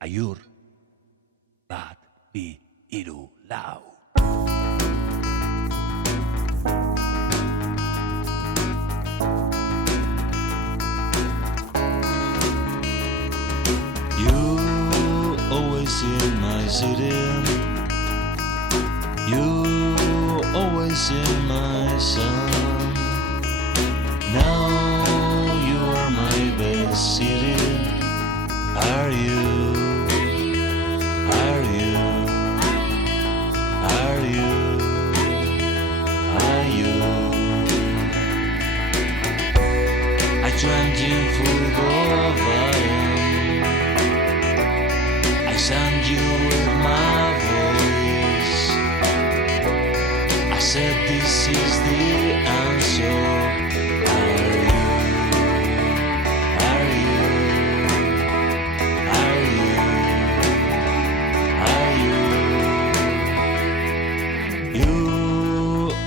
Ayur, Bat, Bi, Iru, Lau. You always in my city. You always in my sun. Now you are my best city. Are you? Are you? Are you? Are you? I dreamt in full of I sang you with my voice. I said this is the answer. Are you? Are you? Are you? Are you? You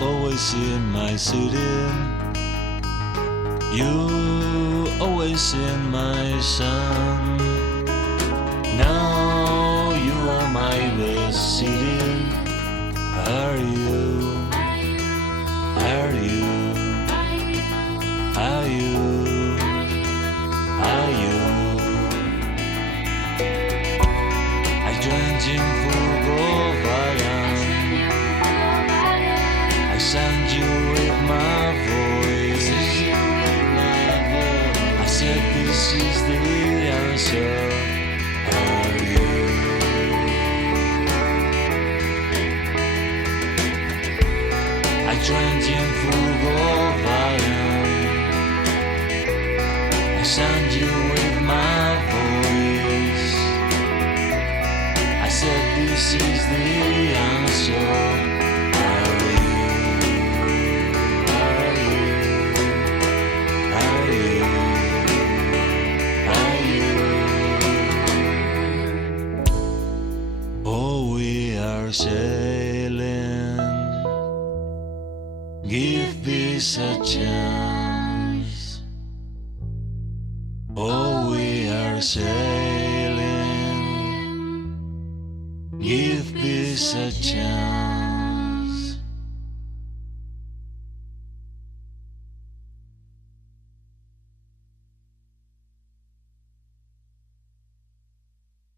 always in my city. You always in my sun. Now you are my best city. Are you? Are you? Are you? Are you? I dreamt in Fugovalan. I sang you with my voice. I said this is the answer. I dreamt in Fugovalan. I sang you with my voice. I said this is the answer. Are you? Are you? Are you? Are you? Oh, we are sailing. Give peace a chance. Oh, we are sailing. Give peace a chance.